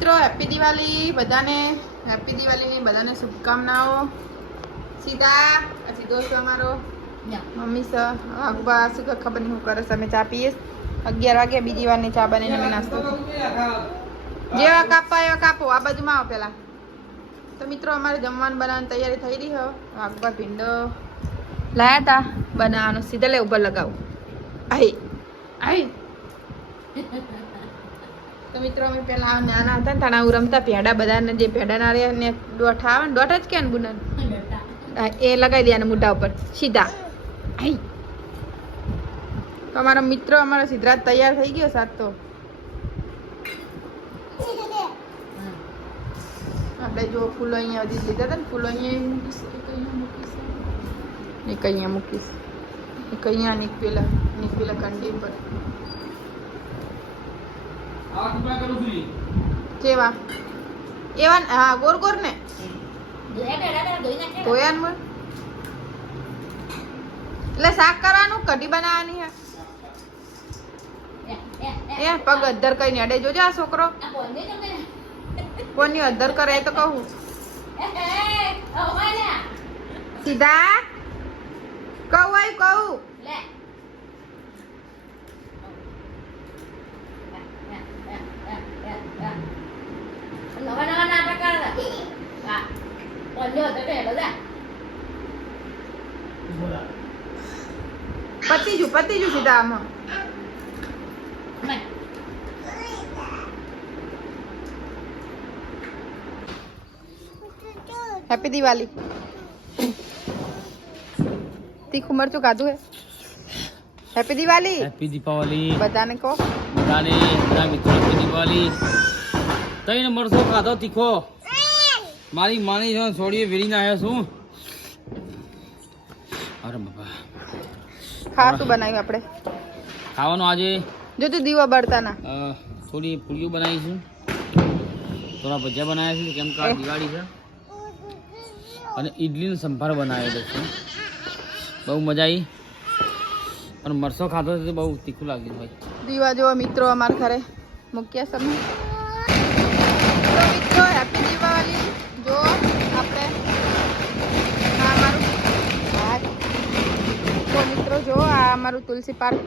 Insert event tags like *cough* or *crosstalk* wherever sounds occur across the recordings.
મિત્રો હેપી દિવાળી બધાને. હેપી દિવાળીની બધાને શુભકામનાઓ. સીધા પછી છે અમારો? મમ્મી સર આગવા શું ખબર નહીં હું કરે અમે ચા પીએ અગિયાર વાગે બીજી વારની ચા બનીને અમે નાસ્તો જેવા કાપવા એવા કાપો. આ બાજુમાં આવો પેલા. તો મિત્રો અમારે જમવાનું બનાવવાની તૈયારી થઈ રહી હો. આગવા ભીંડો લાયા તા. બનાવવાનું. સીધા લે ઉપર લગાવું. આઈ. આઈ. તો મિત્રો, અમે પેલા નાના હતા ને તાણા રમતા પેડા બધાને જે પેડા ના રહ્યા ને દોઠા આવે ને દોઠ જ કે ને બુનન? એ લગાવી દે મોઢા ઉપર, સીધા. આઈ. તો અમારો મિત્ર, અમારો સિદ્ધરાજ તૈયાર થઈ ગયો સાત તો. આપણે જો ફૂલો અહીંયા હજી લીધા હતા ને, ફૂલો અહીંયા મૂકીશ એક અહીંયા મૂકીશ એક અહીંયા નીકળેલા નીકળેલા કંડી ને કેવા? એવા હા ગોર ગોર ને. ધોયા ને એટલે શાક કરવાનું કઢી બનાવવાની હે. એ પગ અદ્ધર કઈ અડે. જોજો આ છોકરો. કોની અદ્ધર કરે તો કહું સીધા? કહું કહું. પલ્યો હતો તે બધા પતી જુ પતી જુ સીધા આમાં હેપી દિવાળી તીખું મરચું કાધું હે હેપી દિવાળી હેપી દીપાવલી બધાને કહો. બધાને બધા મિત્રો હેપી દિવાળી તઈને મરસો ખાધો તીખો. મારી માની છે છોડીએ વેરીને આવ્યા છું. અરે બાબા ખાટું બનાવ્યું આપણે. ખાવાનું આજે જો તું દીવા બળતા ના અ, થોડી પૂરીઓ બનાવી છું. થોડા ભજીયા બનાવ્યા છે કેમ કે દિવાળી છે. અને ઈડલીનો સંભાર બનાવેલો છે. બહુ મજા આવી પણ મરસો ખાધો તો બહુ તીખું લાગ્યું ભાઈ દીવા જો મિત્રો અમારા ઘરે મૂક્યા સમય મિત્રો હેપી દિવાળી જો આપણે આ અમારું આ તો મિત્રો જો આ અમારું તુલસી પાર્ક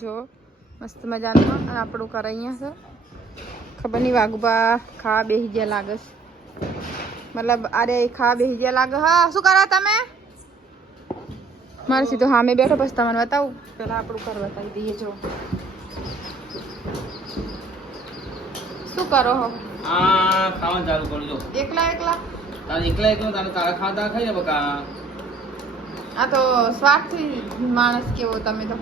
જો મસ્ત મજાનું. અને આપણું કરે અહીંયા છે. ખબર નહીં વાઘબા ખા બેસી ગયા લાગે છે. મતલબ અરે ખા બેસી ગયા લાગે. હા શું કરો તમે? મારે સીધો હામે બેઠો પછી તમને બતાવું. પેલા આપણું ઘર બતાવી દઈએ જો શું કરો હો? આ ખાવાનું ચાલુ કરજો. એકલા એકલા? તારે એકલા એકલો તારે તારા ખાતા ખાઈ બકા? આ તો સ્વાર્થી માણસ કેવો તમે તો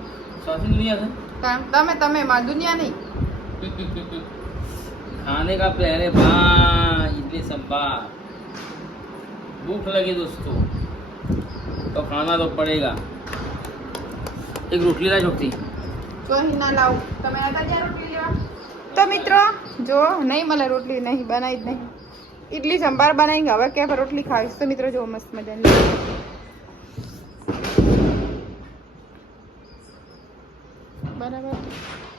સોસી દુનિયા છે તમે- તમે તમે માં દુનિયા નહીં खाने का पहले भाई इडली संभार भूख लगी दोस्तों तो खाना तो पड़ेगा एक रोटली ला छोकती ચોહી ના લાવું તમે હતા જ્યાં રોટલી લેવા તો મિત્રો જો નહીં મળે રોટલી નહીં બનાવી જ નહીં ઇડલી સંભાર બનાવી હવે કે રોટલી ખાવીશ તો મિત્રો જો મસ્ત મજાની બરાબર.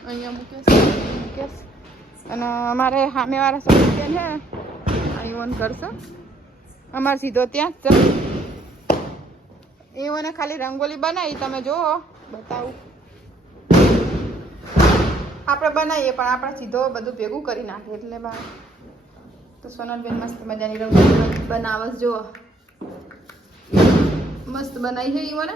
અહીંયા મૂકેશ મૂકેશ અને અમારે સામેવાળા બેન છે અહીં ઓન કરશો અમારે સીધો ત્યાં જ છે. મને ખાલી રંગોલી બનાવી, તમે જુઓ, બતાવું. આપણે બનાવીએ, પણ આપણે સીધો બધું ભેગું કરી નાખીએ, એટલે બાર તો સોનલબેન મસ્ત મજાની રંગોળી બનાવસ જુઓ. મસ્ત બનાવી છે ઈવોને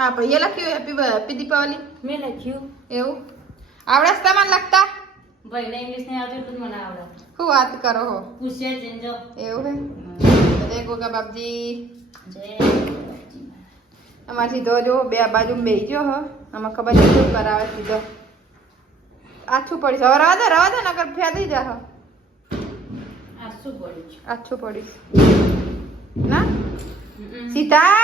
હા ભાઈએ લખ્યું હેપી હેપી દીપાવલી મેં લખ્યું. એવું? આવડે છે તમને લખતા? ભાઈને ઇંગ્લિશ નહીં આવતું તો મને આવડે. હું વાત કરો હો? પૂછે જ એવું હે? જય ગોગા બાપજી. જય અમારે સીધો જો બે બાજુ બેસી ગયો હો. આમાં ખબર નહીં શું કરાવે સીધો. આછું પડીશ. હવે રવા દે રવા દે નકર ફેદી જા હો. આછું પડીશ. આછું પડીશ. ના? સીધા?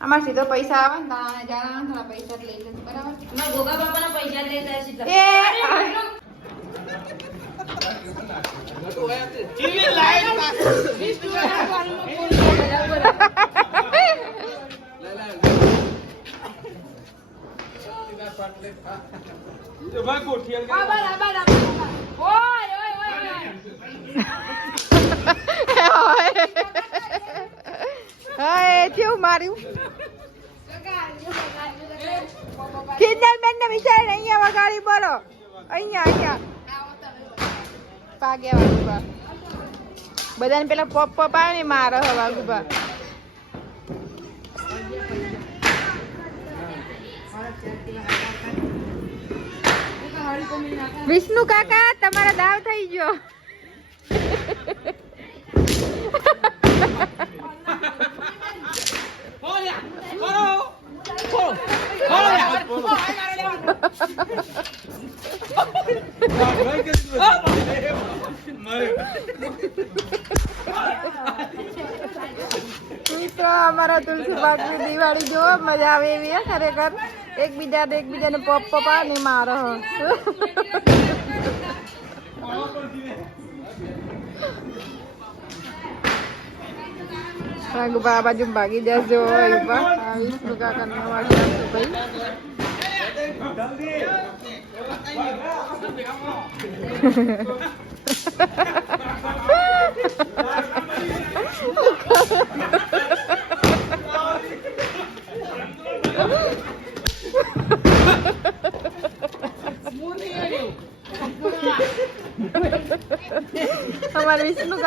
અમાર સીધો પૈસા આવે ને તારા જાણા તારા પૈસા લઈ લેશે બરાબર? ના ગોગા બાપાના પૈસા લઈ લેશે એ ઓય ઓય. ઓય. આ બરાબર માર્યું. કિન્નર બેન ને વિચારીને અહીંયા વગાડી બોલો. અહીંયા અહીંયા. પાગ્યા વાગુભા બધાને પેલા પોપ પોપ આવે ને મારો હવે વાગુભા વિષ્ણુ કાકા, તમારા દાવ થઈ ગયો. *laughs* અમારા તુલસી બાગની દિવાળી જોવો મજા આવે એવી હે ખરેખર એકબીજા એકબીજાને પોપ પોપ આવે ને મારો હો. વાગુબા આ બાજુ ભાગી જજો વાગુબા આ વિષ્ણુ કાકાને વાગી જશે ભાઈ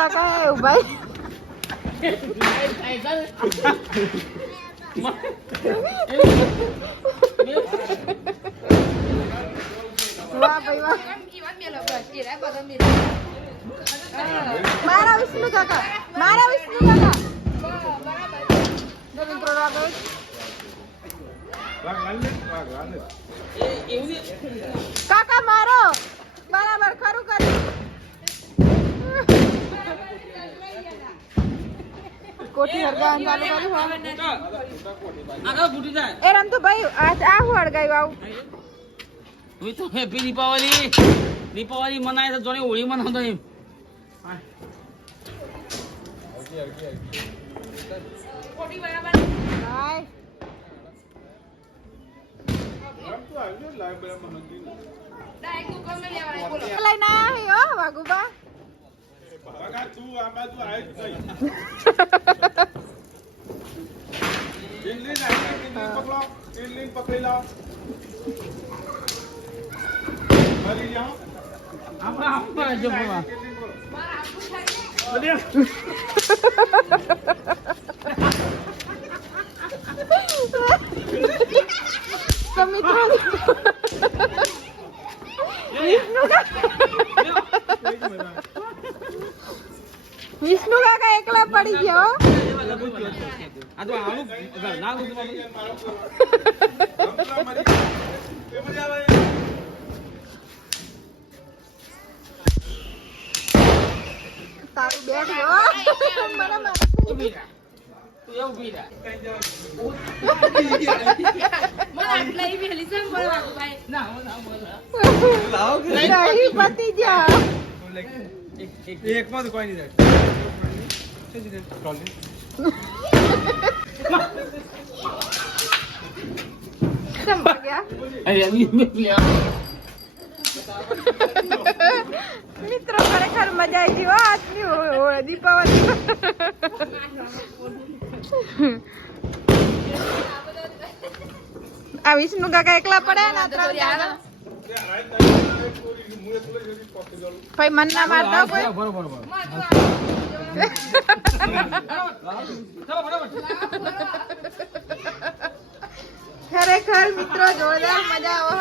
વિષ્ણુ કાકા હે ભાઈ મારા વિષ્ણુ કાકા મારા વિષ્ણુ કાકા જો મિત્રો આગળ કાકા મારો બરાબર ખરું કર્યું કોઠી હરગાવાનું ચાલુ કર્યું હો. આગળ ફૂટી જાય એ રમતો ભાઈ આ આ હું હળગાયું આવું. હું તો હેપી દીપાવલી દીપાવલી મનાય તો જોડે હોળી મનાવતો એમ. હાય. આવ્યા હો વાગુબા આપણે આપણે જો બોલા તો મિત્રો વિષ્ણુ કાકા વિષ્ણુ કાકા એકલા પડી ગયા હો. આ તો આવું ના ગુસ્સો તારું બેઠ હો મને મારે કાકા એકલા પડી ગયો તારું રહે ના હો, ના *laughs* પતી જા. એકમાં તો કોઈ નહીં ગયા મિત્રો ખરેખર મજા આવી હો આજની દીપાવલી આ વિષ્ણુ કાકા એકલા પડ્યા ને. ભાઈ મન ના મારતા કોઈ. બરોબર બરોબર ખરેખર મિત્રો જોરદાર મજા આવો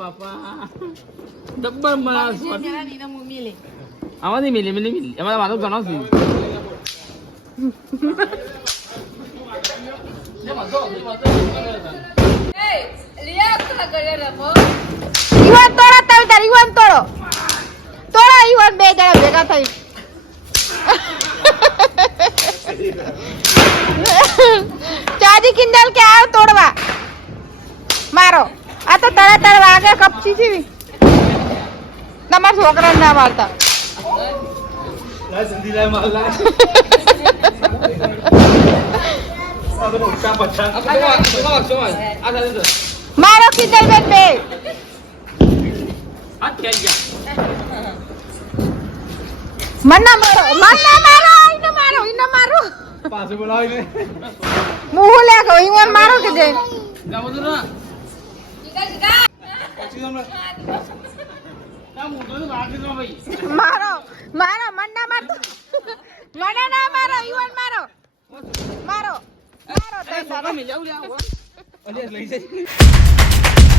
બાપા. ડબ્બર માણસ આમાંથી મિલી મિલી મિલી. એમાં મારો ઘણો છે. ઈવાન તોડો તમે તારી ઈવાન તોડો તોડો ઈવાન બે જણા ભેગા થઈ ચાજી કિંડલ કે આવ તોડવા મારો આ તો તળા તાર વાગે કપચી છે તમારા છોકરા ના મારતા મારો કિંડલ બેન બે. મારો મારો મારો મારો. મારો કે જે. મારો મારો મન ના મારતો. મને ના મારો ઈવન મારો. મારો. મારો તો અરે સારો. છોકરા મેં જાઉં લે આવો અરે લઈ જાય